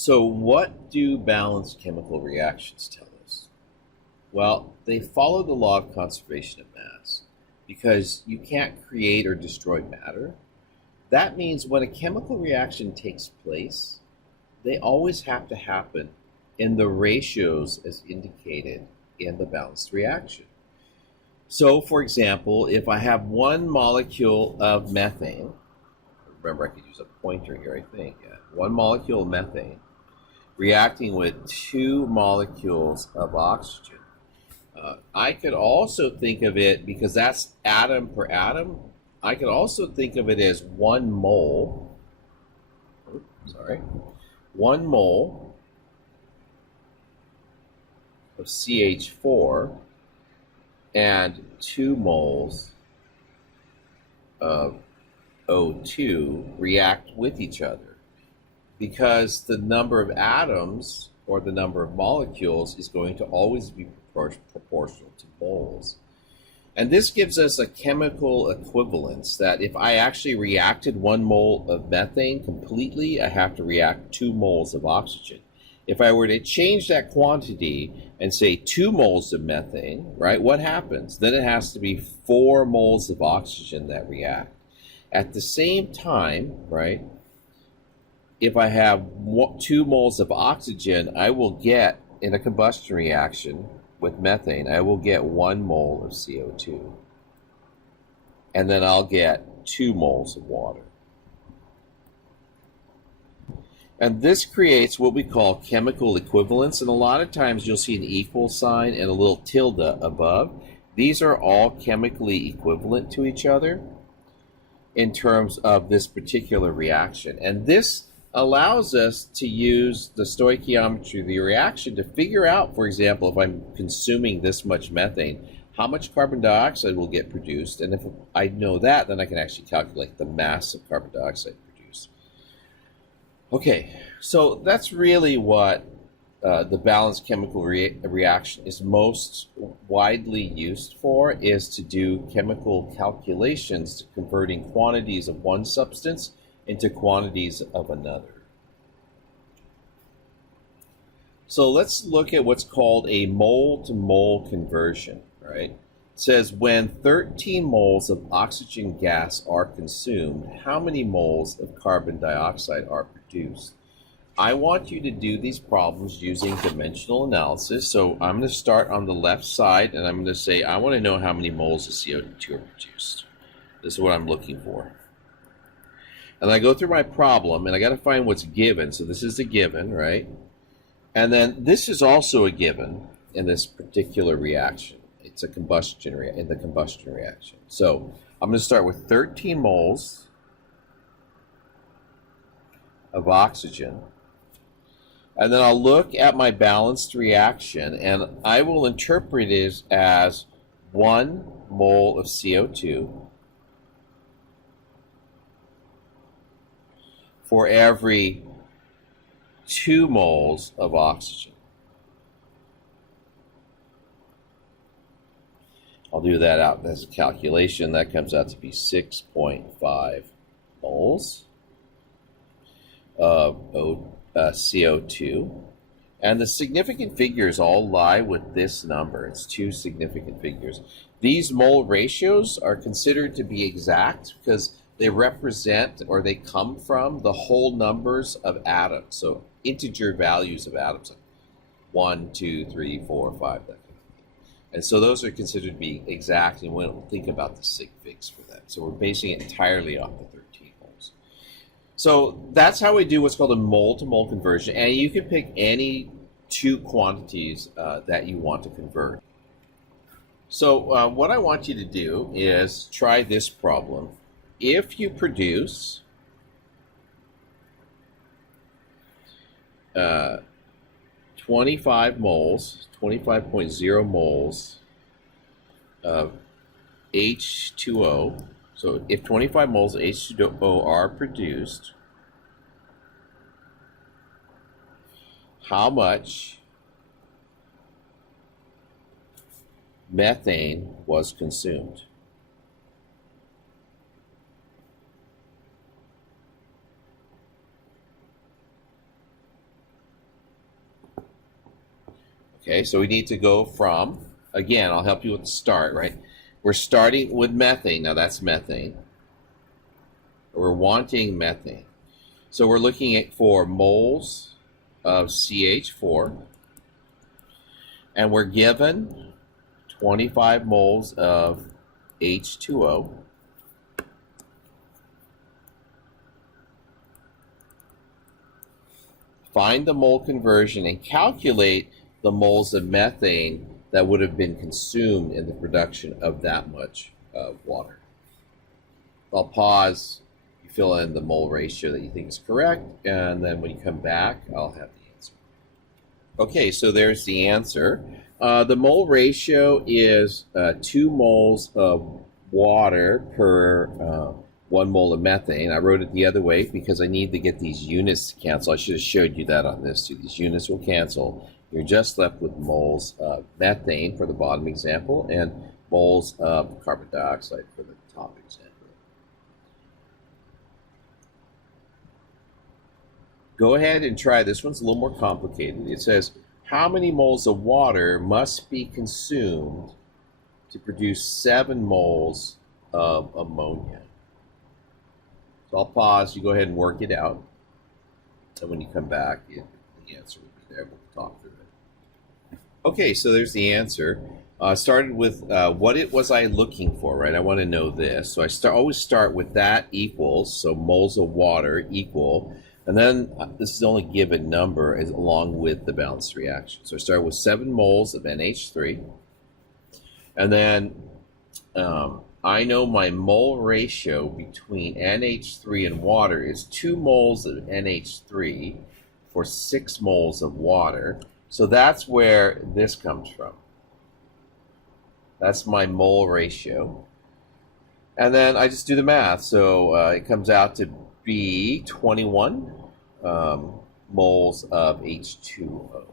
So, what do balanced chemical reactions tell us? Well, they follow the law of conservation of mass because you can't create or destroy matter. That means when a chemical reaction takes place, they always have to happen in the ratios as indicated in the balanced reaction. So, for example, if I have one molecule of methane, remember I could use a pointer here, I think, yeah, one molecule of methane reacting with two molecules of oxygen. I could also think of it, because that's atom per atom, I could also think of it as 1 mole of CH4 and 2 moles of O2 react with each other, because the number of atoms or the number of molecules is going to always be proportional to moles. And this gives us a chemical equivalence that if I actually reacted 1 mole of methane completely, I have to react 2 moles of oxygen. If I were to change that quantity and say 2 moles of methane, right, what happens? Then it has to be 4 moles of oxygen that react. At the same time, right, if I have 2 moles of oxygen, I will get, in a combustion reaction with methane, I will get 1 mole of CO2. And then I'll get 2 moles of water. And this creates what we call chemical equivalence. And a lot of times you'll see an equal sign and a little tilde above. These are all chemically equivalent to each other in terms of this particular reaction. And this allows us to use the stoichiometry of the reaction to figure out, for example, if I'm consuming this much methane, how much carbon dioxide will get produced. And if I know that, then I can actually calculate the mass of carbon dioxide produced. Okay, so that's really what the balanced chemical reaction is most widely used for, is to do chemical calculations to converting quantities of one substance into quantities of another. So let's look at what's called a mole-to-mole conversion, right? It says when 13 moles of oxygen gas are consumed, how many moles of carbon dioxide are produced? I want you to do these problems using dimensional analysis. So I'm going to start on the left side, and I'm going to say I want to know how many moles of CO2 are produced. This is what I'm looking for. And I go through my problem, and I got to find what's given. So this is the given, right? And then this is also a given in this particular reaction. It's a combustion in the combustion reaction. So I'm going to start with 13 moles of oxygen. And then I'll look at my balanced reaction, and I will interpret it as 1 mole of CO2 for every 2 moles of oxygen. I'll do that out as a calculation. That comes out to be 6.5 moles of CO2. And the significant figures all lie with this number. It's 2 significant figures. These mole ratios are considered to be exact because they represent, or they come from, the whole numbers of atoms. So integer values of atoms, like 1, 2, 3, 4, 5, that kind of thing. And so those are considered to be exact, and we don't think about the sig figs for that. So we're basing it entirely off the 13 moles. So that's how we do what's called a mole-to-mole conversion. And you can pick any 2 quantities that you want to convert. So what I want you to do is try this problem. If you produce 25 moles, 25.0 moles of H2O, so if 25 moles of H2O are produced, how much methane was consumed? Okay, so we need to go from, again, I'll help you with the start, right? We're starting with methane. Now that's methane. We're wanting methane. So we're looking at for moles of CH4, and we're given 25 moles of H2O. Find the mole conversion and calculate the moles of methane that would have been consumed in the production of that much water. I'll pause, you fill in the mole ratio that you think is correct, and then when you come back, I'll have the answer. Okay, so there's the answer. The mole ratio is 2 moles of water per 1 mole of methane. I wrote it the other way because I need to get these units to cancel. I should have showed you that on this too. These units will cancel. You're just left with moles of methane for the bottom example and moles of carbon dioxide for the top example. Go ahead and try. This one's a little more complicated. It says, how many moles of water must be consumed to produce 7 moles of ammonia? So I'll pause. You go ahead and work it out. And when you come back, the answer will be there. We'll talk through it. Okay, so there's the answer. Started with what it was I looking for, right? I want to know this. So I always start with that equals, so moles of water equal. And then this is the only given number as along with the balanced reaction. So I start with 7 moles of NH3. And then I know my mole ratio between NH3 and water is 2 moles of NH3 for 6 moles of water. So that's where this comes from. That's my mole ratio. And then I just do the math. So it comes out to be 21 moles of H2O.